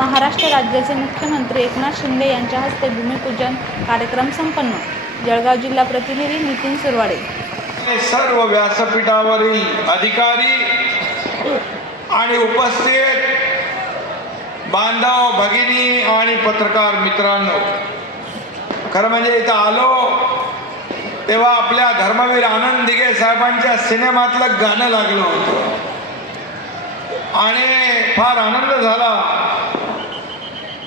महाराष्ट्र राज्याचे मुख्यमंत्री एकनाथ शिंदे यांच्या हस्ते भूमिपूजन कार्यक्रम संपन्न. जळगाव जिल्हा प्रतिनिधी नितीन सुरवाडे. सर्व व्यासपीठावरील अधिकारी आणि उपस्थित बांधव भगिनी आणि पत्रकार मित्रांनो खरं म्हणजे इथं आलो तेव्हा आपल्या धर्मवीर आनंद दिघे साहेबांच्या सिनेमातलं गाणं लागलं होतं. आणि फार आनंद झाला.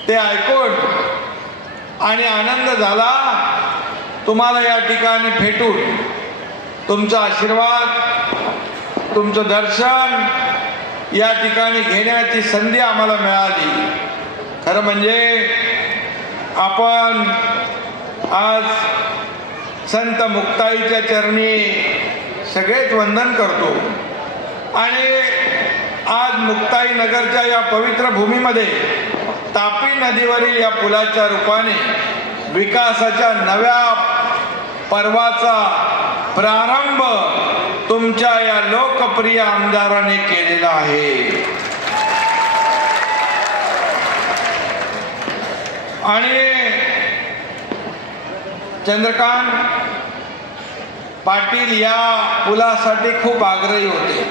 ते ऐकून आणि आनंद झाला. तुम्हाला या ठिकाणी भेटून तुमचा आशीर्वाद तुमचं दर्शन या ठिकाणी घेण्याची संधी आम्हाला मिळाली. खरं म्हणजे आपण आज संत मुक्ताईच्या चरणी सगळेच वंदन करतो. आणि आज मुक्ताई नगरच्या या पवित्र भूमीमध्ये तापी नदीवरील या पुलाच्या रूपाने विकासाच्या नव्या पर्वाचा प्रारंभ तुमच्या या लोकप्रिय आमदाराने केलेला आहे. आणि चंद्रकांत पाटील या पुलासाठी खूप आग्रही होते.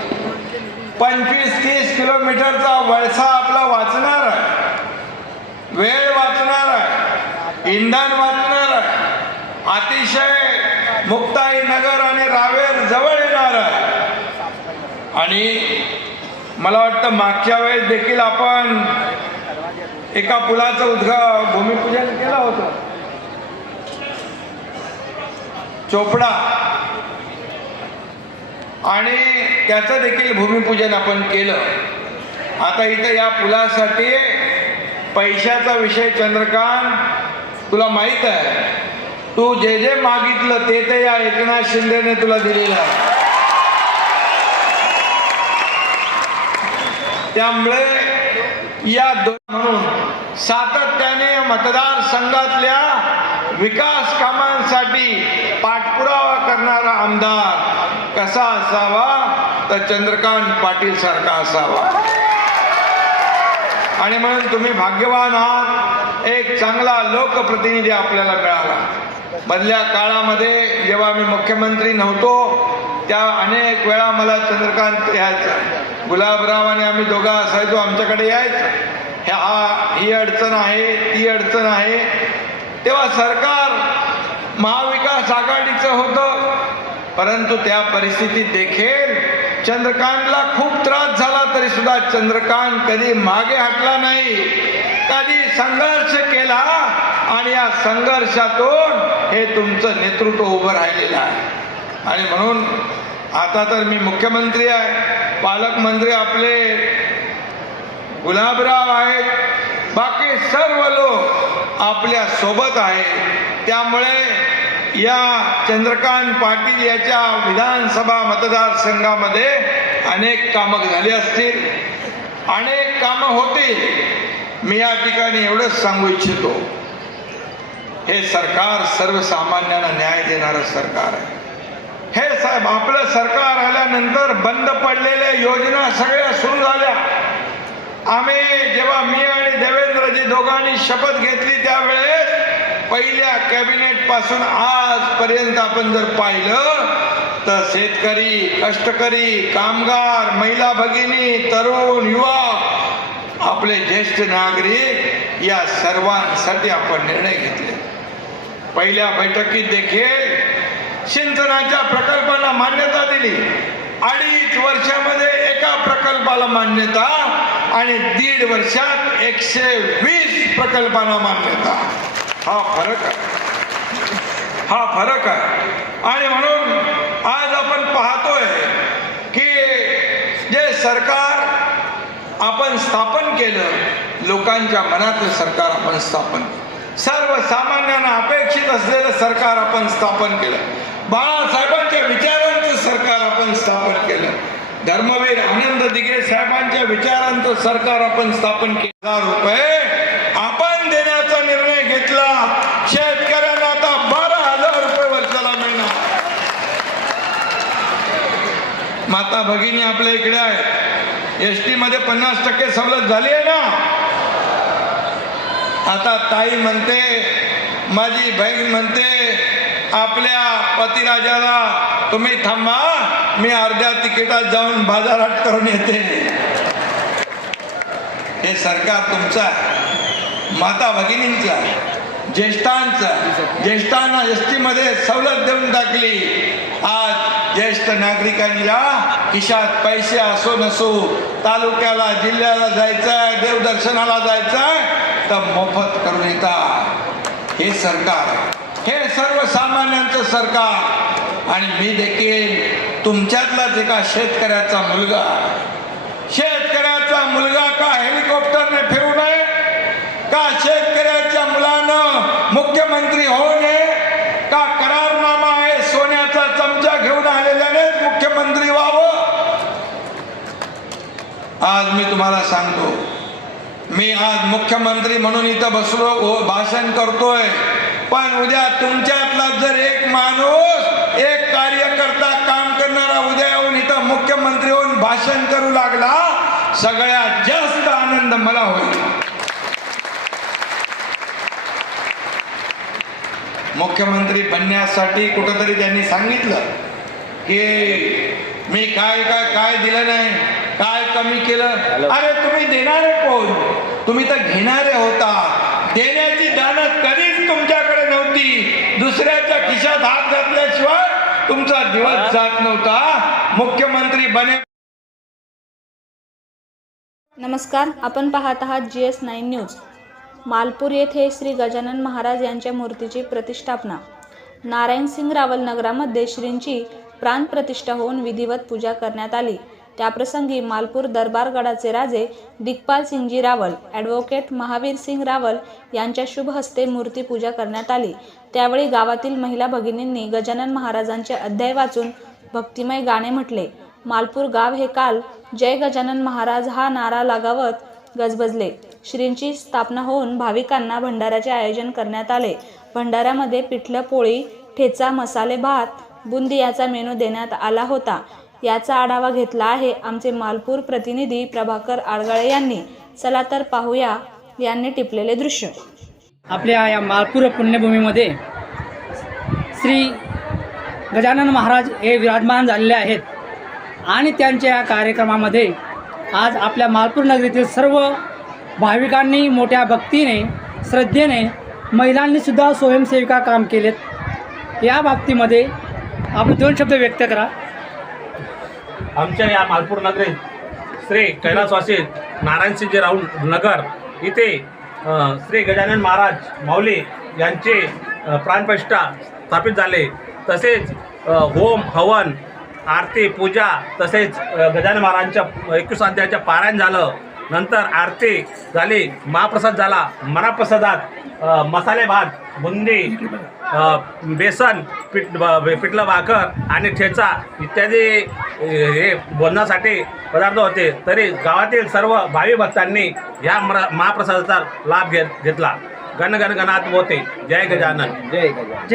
पंचवीस तीस किलोमीटरचा वळसा आपला वाचणार आहे. वेळ वाचणार आहे. इंधन वाचणार आहे. अतिशय मुक्ताई नगर आणि रावेर जवळ येणार आहे. आणि मला वाटतं मागच्या वेळेस देखील आपण एका पुलाचं उद्घा भूमिपूजन केलं होतं. चोपडा. आणि त्याचं देखील भूमिपूजन आपण केलं. आता इथं या पुलासाठी पैशाचा विषय चंद्रकांत तुला माहीत आहे. तू जे जे मागितलं ते ते या एकनाथ शिंदेने तुला दिलेलं आहे. त्यामुळे या दोन म्हणून सातत्याने मतदारसंघातल्या विकास कामांसाठी पाठपुरावा करणारा आमदार कसा असावा? तर चंद्रकांत पाटील सारखा असावा. आणि म्हणून तुम्ही भाग्यवान आहात. एक चांगला लोकप्रतिनिधी आपल्याला मिळाला. मधल्या काळामध्ये जेव्हा मी मुख्यमंत्री नव्हतो त्या अनेक वेळा मला चंद्रकांत यायचा. गुलाबराव आणि आम्ही दोघं असायचो आमच्याकडे यायचं. ह्या हा ही अडचण आहे ती अडचण आहे. तेव्हा सरकार महाविकास आघाडीचं होतं. परंतु त्या परिस्थितीत देखील चंद्रकांतला खूप त्रास झाला तरी सुद्धा चंद्रकांत कधी मागे हटला नाही. कधी संघर्ष केला आणि या संघर्षातून हे तुमचं नेतृत्व उभं राहिलेलं आहे. आणि म्हणून आता तर मी मुख्यमंत्री आहे पालकमंत्री आपले गुलाबराव आहेत बाकी सर्व लोक आपल्यासोबत आहेत त्यामुळे या चंद्रकांत पाटील याच्या विधानसभा मतदारसंघामध्ये अनेक कामं झाली असतील. अनेक कामं होतील. मी या ठिकाणी एवढंच सांगू इच्छितो. हे सरकार सर्वसामान्यांना न्याय देणारं सरकार आहे. हे साहेब आपलं सरकार आल्यानंतर बंद पडलेल्या योजना सगळ्या सुरू झाल्या. आम्ही जेव्हा मी आणि देवेंद्रजी दोघांनी शपथ घेतली त्यावेळेस पहिल्या कॅबिनेटपासून आजपर्यंत आपण जर पाहिलं तर शेतकरी कष्टकरी कामगार महिला भगिनी तरुण युवा आपले ज्येष्ठ नागरिक या सर्वांसाठी आपण निर्णय घेतले. पहिल्या बैठकीत देखील सिंचनाच्या प्रकल्पाला मान्यता दिली. अडीच वर्षामध्ये एका प्रकल्पाला मान्यता आणि दीड वर्षात एकशे वीस प्रकल्पांना मान्यता. हा फरक आहे. हा फरक आहे. आणि म्हणून आज आपण पाहतोय की जे सरकार आपण स्थापन केलं लोकांच्या मनातलं सरकार आपण स्थापन केलं. सर्वसामान्यांना अपेक्षित असलेलं सरकार आपण स्थापन केलं. बाळासाहेबांच्या विचारांचं सरकार आपण स्थापन केलं. धर्मवीर आनंद दिघे साहेबांच्या विचारांचं सरकार आपण स्थापन केलं. रुपये आपण देण्याचा निर्णय घेतला शेतकऱ्यांना आता बारा हजार रुपये वर्षाला मिळणार माता भगिनी आपल्या इकडे आहे. एस टी मध्ये पन्नास टक्के सवलत झाली आहे ना? आता ताई म्हणते माझी बहीण म्हणते आपल्या पतिराजाला तुम्ही थांबा मी अर्ध्या तिकिटात जाऊन बाजारात करून येते. हे सरकार तुमचं आहे. माता भगिनींचं आहे. ज्येष्ठांचं ज्येष्ठांना एस टीमध्ये सवलत देऊन टाकली. आज ज्येष्ठ नागरिकांच्या खिशात पैसे असो नसो तालुक्याला जिल्ह्याला जायचं देवदर्शनाला जायचंय तर मोफत करून येतात हे सरकार हे सर्वसामान्यांचं सरकार. आणि मी देखील तुमच्यातलाच एका शेतकऱ्याचा मुलगा. शेतकऱ्याचा मुलगा का हेलिकॉप्टर? का शेतकऱ्याच्या मुलानं मुख्यमंत्री होऊ नये का करारनामा आहे सोन्याचा चमचा घेऊन आलेल्यानेच मुख्यमंत्री व्हावं? आज मी तुम्हाला सांगतो मी आज मुख्यमंत्री म्हणून इथं बसलो हो- भाषण करतोय. पण उद्या तुमच्यातला जर एक माणूस एक कार्यकर्ता काम करणारा उद्या येऊन इथं मुख्यमंत्री होऊन भाषण करू लागला सगळ्यात जास्त आनंद मला होईल. मुख्यमंत्री बनण्यासाठी कुठंतरी त्यांनी सांगितलं की मी काय काय काय दिलं नाही काय कमी केलं? अरे तुम्ही देणारे कोण? तुम्ही तर घेणारे होता. देण्याची दानत कधीच तुमच्याकडे नव्हती. दुसऱ्याच्या खिशात हात घातल्याशिवाय तुमचा दिवस जात नव्हता. मुख्यमंत्री बने नमस्कार आपण पाहत आहात G S nine news. Malpur येथे श्री गजानन महाराज यांच्या मूर्तीची प्रतिष्ठापना. नारायणसिंग रावल नगरामध्ये श्रींची प्राणप्रतिष्ठा होऊन विधिवत पूजा करण्यात आली. त्याप्रसंगी मालपूर दरबारगडाचे राजे दिग्पाल सिंगजी रावल ॲडव्होकेट महावीर सिंग रावल यांच्या शुभ हस्ते मूर्तीपूजा करण्यात आली. त्यावेळी गावातील महिला भगिनींनी गजानन महाराजांचे अध्याय वाचून भक्तिमय गाणे म्हटले. मालपूर गाव हे काल जय गजानन महाराज हा नारा लगावत गजबजले. श्रींची स्थापना होऊन भाविकांना भंडाराचे आयोजन करण्यात आले. भंडाऱ्यामध्ये पिठलं पोळी ठेचा मसाले भात बुंदी याचा मेनू देण्यात आला होता. याचा आढावा घेतला आहे आमचे मालपूर प्रतिनिधी प्रभाकर आडगाळे यांनी. चला तर पाहूया यांनी टिपलेले दृश्य. आपल्या या मालपूर पुण्यभूमीमध्ये श्री गजानन महाराज हे विराजमान झालेले आहेत. आणि त्यांच्या या कार्यक्रमामध्ये आज आपल्या मालपूर नगरीतील सर्व भाविकांनी मोठ्या भक्तीने श्रद्धेने महिलांनीसुद्धा स्वयंसेविका काम केलेत. या बाबतीमध्ये आपण दोन शब्द व्यक्त करा. आमच्या या मालपूर नगरीत श्री कैलासवासी नारायणसिंहजी राऊल नगर इथे श्री गजानन महाराज माऊली यांचे अ, प्राणप्रतिष्ठा स्थापित झाले. तसेच होम हवन आरती पूजा तसेच गजानन महाराजांच्या एकवीस अध्यायाच्या पारायण झालं. नंतर आरती झाली महाप्रसाद झाला महाप्रसादात अ, मसाले भात बुंदी बेसन पीठ ब- पिठलं भाकर आणि ठेचा इत्यादी हे बोलण्यासाठी पदार्थ होते. तरी गावातील सर्व भावी भक्तांनी या मरा- महाप्रसादाचा लाभ घेत घेतला. गण गण गणात होते जय गजानन. जय गजानन.